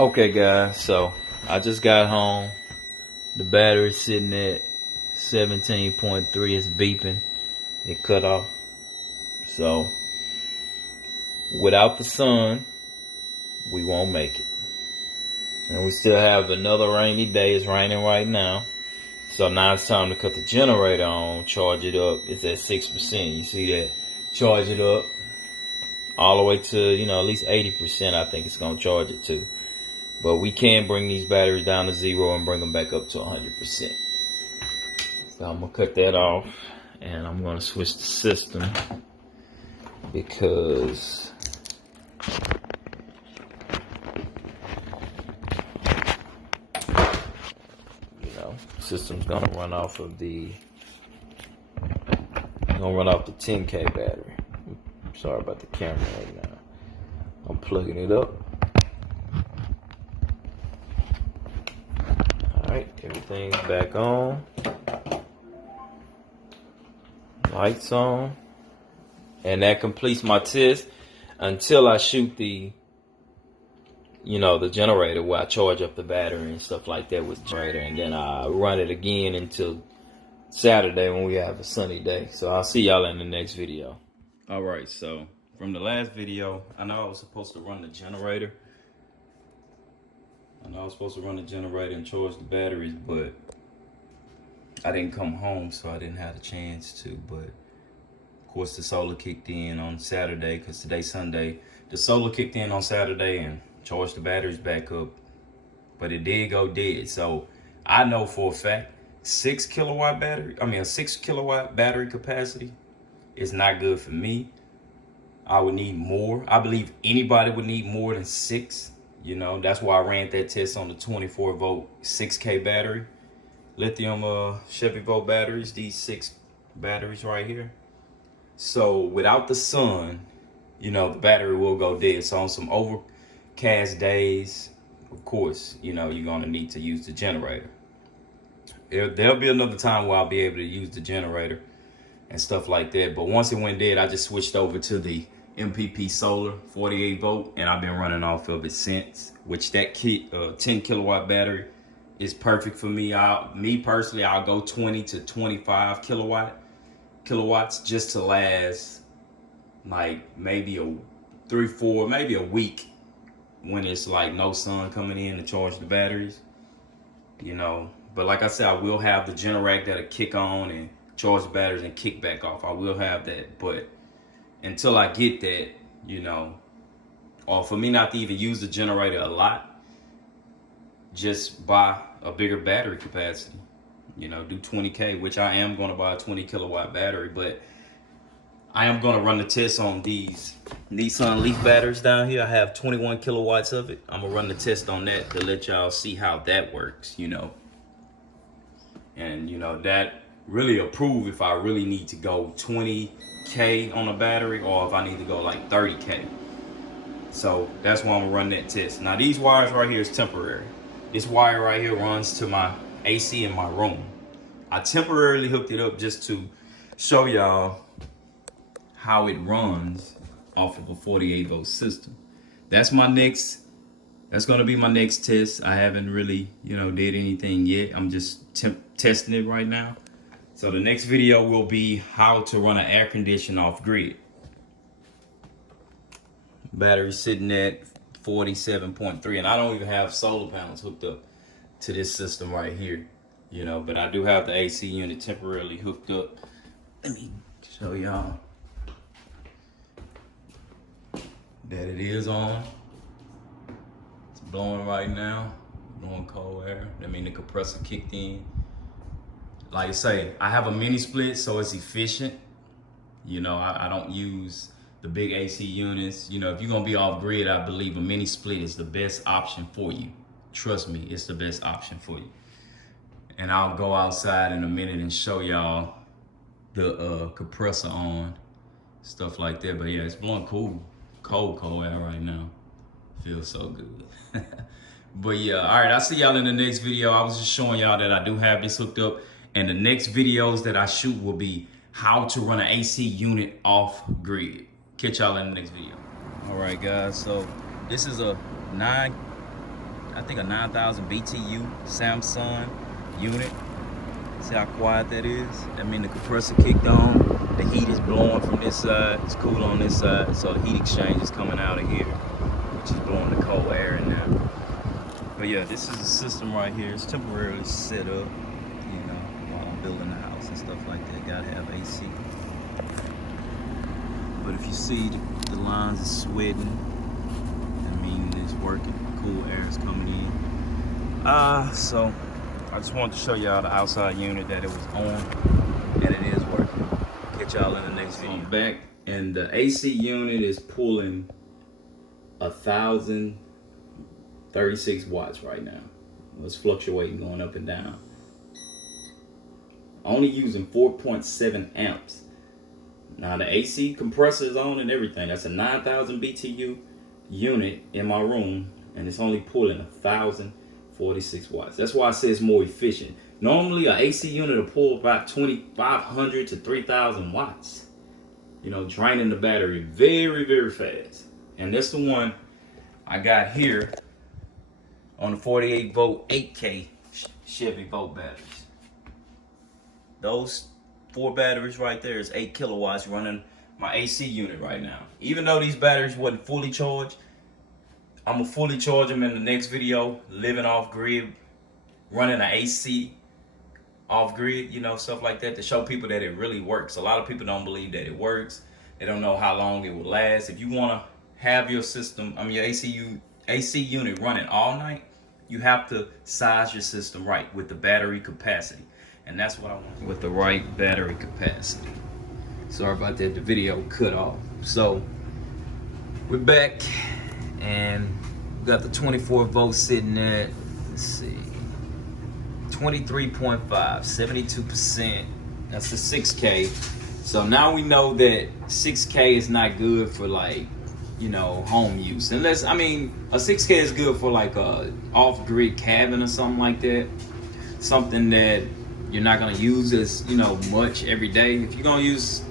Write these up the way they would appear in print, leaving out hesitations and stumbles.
Okay guys, so I just got home. The battery's sitting at 17.3. It's beeping. It cut off. So without the sun, we won't make it. And we still have another rainy day. It's raining right now. So now it's time to cut the generator on, charge it up. It's at 6%. You see that? Charge it up all the way to, at least 80%. I think it's going to charge it to. But we can bring these batteries down to 0 and bring them back up to 100%. So I'm going to cut that off. And I'm going to switch the system. Because system's gonna run off of the 10K battery. Sorry about the camera right now. I'm plugging it up. Alright, everything's back on. Lights on. And that completes my test until I shoot the generator where I charge up the battery and stuff like that with the generator, and then I run it again until Saturday when we have a sunny day. So I'll see y'all in the next video. All right, so from the last video, I know I was supposed to run the generator. and charge the batteries, but I didn't come home, so I didn't have the chance to. But of course, the solar kicked in on Saturday, because today's Sunday. The solar kicked in on Saturday and charge the batteries back up, but it did go dead. So I know for a fact, a 6 kilowatt battery capacity is not good for me. I would need more. I believe anybody would need more than 6. That's why I ran that test on the 24 volt 6K battery, lithium Chevy volt batteries. These 6 batteries right here. So without the sun, the battery will go dead. So on some overcast days, of course, you're gonna need to use the generator. There'll be another time where I'll be able to use the generator and stuff like that. But once it went dead, I just switched over to the MPP solar 48 volt, and I've been running off of it since. Which that 10 kilowatt battery is perfect for me. Me personally, I'll go 20 to 25 kilowatts just to last like maybe maybe a week when it's like no sun coming in to charge the batteries. But like I said, I will have the Generac that'll kick on and charge the batteries and kick back off. I will have that, but until I get that, or for me not to even use the generator a lot, just buy a bigger battery capacity. Do 20K, which I am going to buy a 20 kilowatt battery, but I am going to run the test on these Nissan Leaf batteries down here. I have 21 kilowatts of it. I'm going to run the test on that to let y'all see how that works, And, that really approve if I really need to go 20K on a battery or if I need to go like 30K. So that's why I'm going to run that test. Now, these wires right here is temporary. This wire right here runs to my AC in my room. I temporarily hooked it up just to show y'all how it runs off of a 48 volt system. That's going to be my next test. I haven't really, did anything yet. I'm just testing it right now. So the next video will be how to run an air conditioner off grid. Battery sitting at 47.3, and I don't even have solar panels hooked up to this system right here, but I do have the AC unit temporarily hooked up. Let me show y'all that it is on. It's blowing right now, blowing cold air. That means the compressor kicked in. Like I say, I have a mini split, so it's efficient. I don't use the big AC units. If you're gonna be off grid, I believe a mini split is the best option for you. Trust me, it's the best option for you. And I'll go outside in a minute and show y'all the compressor on, stuff like that. But yeah, it's blowing cold air right now. Feels so good. But yeah, all right, I'll see y'all in the next video. I was just showing y'all that I do have this hooked up, and the next videos that I shoot will be how to run an AC unit off grid. Catch y'all in the next video. All right, guys, so this is a 9 I think a 9,000 BTU Samsung unit. See how quiet that is? That means the compressor kicked on. The heat is blowing from this side. It's cool on this side. So the heat exchange is coming out of here, which is blowing the cold air in there. But yeah, this is the system right here. It's temporarily set up, you know, while I'm building the house and stuff like that. Gotta have AC. But if you see the lines is sweating, that means it's working. Cool air is coming in. So I just wanted to show y'all the outside unit that it was on, and it is working. Catch y'all in the next video. I'm back, and the AC unit is pulling 1,036 watts right now. It's fluctuating, going up and down. Only using 4.7 amps. Now the AC compressor is on and everything. That's a 9,000 BTU unit in my room, and it's only pulling 1,046 watts. That's why I say it's more efficient. Normally an AC unit will pull about 2,500 to 3,000 watts. You know, draining the battery very, very fast. And that's the one I got here on the 48 volt 8K Chevy volt batteries. Those 4 batteries right there is 8 kilowatts running my AC unit right now. Even though these batteries wasn't fully charged, I'm gonna fully charge them in the next video, living off grid, running an AC off grid, you know, stuff like that, to show people that it really works. A lot of people don't believe that it works. They don't know how long it will last. If you wanna have your system, your AC unit running all night, you have to size your system right with the battery capacity. And that's what I want, with the right battery capacity. Sorry about that, the video cut off. So we're back, and we got the 24 volts sitting at, let's see, 23.5, 72%. That's the 6K. So now we know that 6K is not good for, like, you know, home use. Unless, a 6K is good for like a off-grid cabin or something like that. Something that you're not gonna use as, you know, much every day. If you're gonna use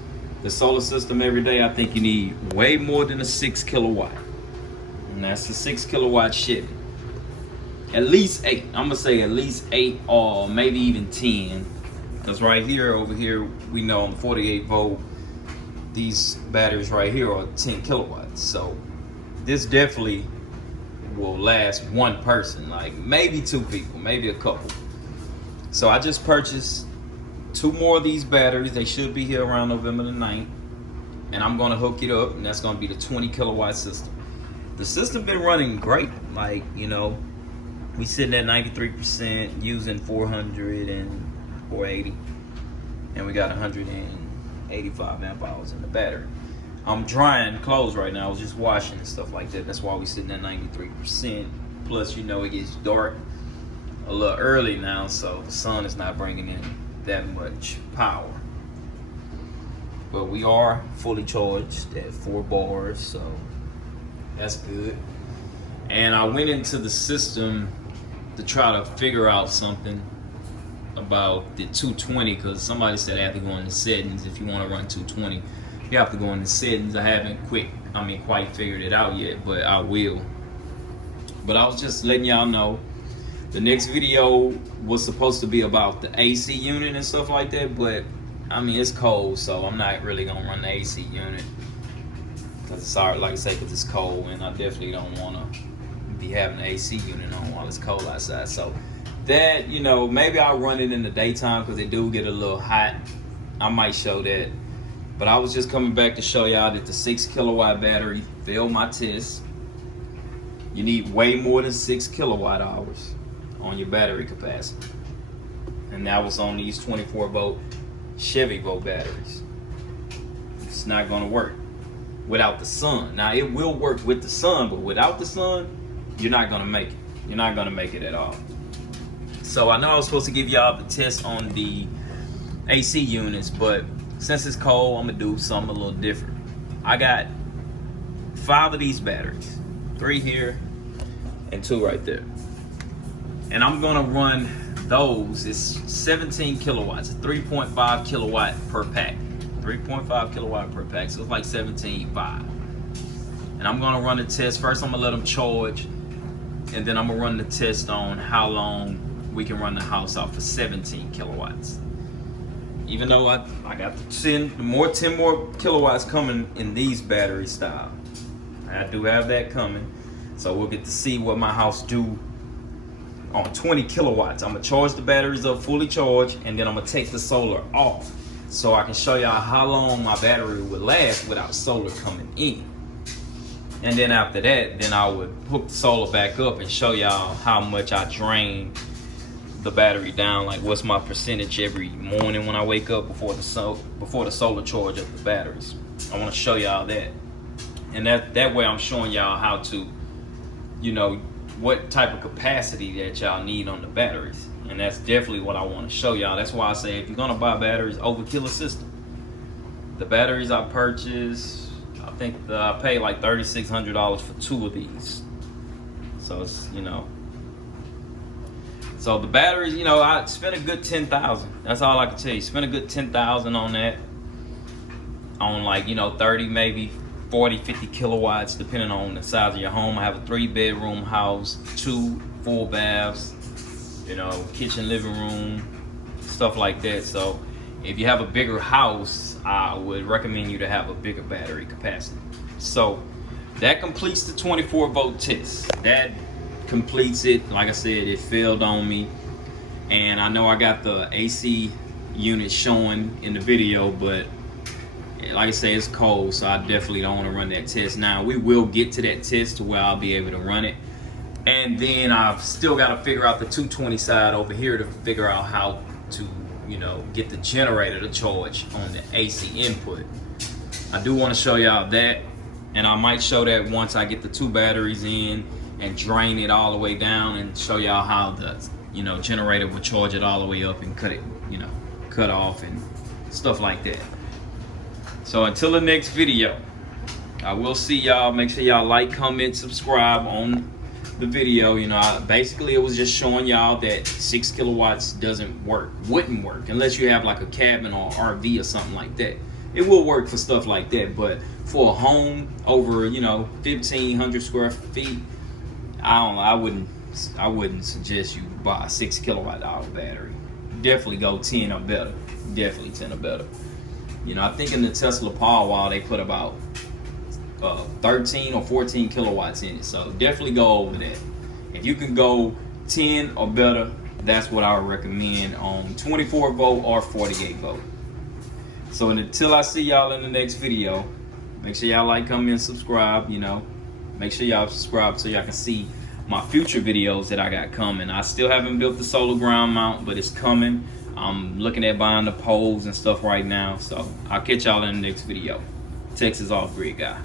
the solar system every day, I think you need way more than a 6 kilowatt. And that's a 6 kilowatt Chevy. At least 8. I'm gonna say at least 8 or maybe even 10. Because right here, over here, we know on 48 volt, these batteries right here are 10 kilowatts. So this definitely will last one person, like maybe 2 people, maybe a couple. So I just purchased 2 more of these batteries. They should be here around November the 9th. And I'm gonna hook it up, and that's gonna be the 20 kilowatt system. The system been running great. Like, you know, we sitting at 93% using 400 and 480. And we got 185 amp hours in the battery. I'm drying clothes right now. I was just washing and stuff like that. That's why we sitting at 93%. Plus, you know, it gets dark a little early now, so the sun is not bringing in that much power. But we are fully charged at 4 bars, so that's good. And I went into the system to try to figure out something about the 220, because somebody said I have to go into settings. If you want to run 220, you have to go into settings. I haven't quite figured it out yet, but I will. But I was just letting y'all know, the next video was supposed to be about the AC unit and stuff like that, but it's cold, so I'm not really gonna run the AC unit, because it's hard, like I say, because it's cold, and I definitely don't want to be having the AC unit on while it's cold outside. So that, you know, maybe I'll run it in the daytime, because it do get a little hot. I might show that. But I was just coming back to show y'all that the 6 kilowatt battery failed my test. You need way more than 6 kilowatt hours on your battery capacity. And that was on these 24 volt Chevy volt batteries. It's not gonna work without the sun. Now it will work with the sun, but without the sun, you're not gonna make it. You're not gonna make it at all. So I know I was supposed to give y'all the test on the AC units, but since it's cold, I'm gonna do something a little different. I got 5 of these batteries, 3 here and 2 right there. And I'm gonna run those. It's 17 kilowatts, 3.5 kilowatt per pack. 3.5 kilowatt per pack, so it's like 17.5. And I'm gonna run a test. First, I'm gonna let them charge and then I'm gonna run the test on how long we can run the house off for 17 kilowatts. Even though I got the 10 more kilowatts coming in these battery style. I do have that coming. So we'll get to see what my house do on 20 kilowatts. I'm gonna charge the batteries up fully charged, and then I'm gonna take the solar off so I can show y'all how long my battery would last without solar coming in. And then after that, then I would hook the solar back up and show y'all how much I drain the battery down, like what's my percentage every morning when I wake up before the solar charge of the batteries. I want to show y'all that, and that way I'm showing y'all how to, you know, what type of capacity that y'all need on the batteries. And that's definitely what I want to show y'all. That's why I say if you're gonna buy batteries, overkill a system. The batteries I purchased, I think I paid like $3,600 for 2 of these. So it's, you know, so the batteries, you know, I spent a good $10,000. That's all I can tell you. Spent a good $10,000 on that. On, like, you know, 30, maybe 40, 50 kilowatts, depending on the size of your home. I have a 3-bedroom house, 2 full baths, you know, kitchen, living room, stuff like that. So if you have a bigger house, I would recommend you to have a bigger battery capacity. So that completes the 24-volt test. That completes it. Like I said, it failed on me, and I know I got the AC unit showing in the video, but like I say, it's cold, so I definitely don't want to run that test now. We will get to that test to where I'll be able to run it, and then I've still got to figure out the 220 side over here to figure out how to, you know, get the generator to charge on the AC input. I do want to show y'all that, and I might show that once I get the 2 batteries in and drain it all the way down, and show y'all how the, you know, generator will charge it all the way up and cut it, you know, cut off and stuff like that. So until the next video, I will see y'all. Make sure y'all like, comment, subscribe on the video. You know, basically it was just showing y'all that 6 kilowatts wouldn't work unless you have like a cabin or RV or something like that. It will work for stuff like that, but for a home over, you know, 1,500 square feet, I wouldn't suggest you buy a 6 kilowatt hour battery. Definitely go 10 or better. Definitely 10 or better. You know, I think in the Tesla Powerwall they put about 13 or 14 kilowatts in it. So definitely go over that. If you can go 10 or better, that's what I would recommend on 24 volt or 48 volt. So until I see y'all in the next video, make sure y'all like, comment, subscribe. You know, make sure y'all subscribe so y'all can see my future videos that I got coming. I still haven't built the solar ground mount, but it's coming. I'm looking at buying the poles and stuff right now. So I'll catch y'all in the next video. Texas Off Grid Guy.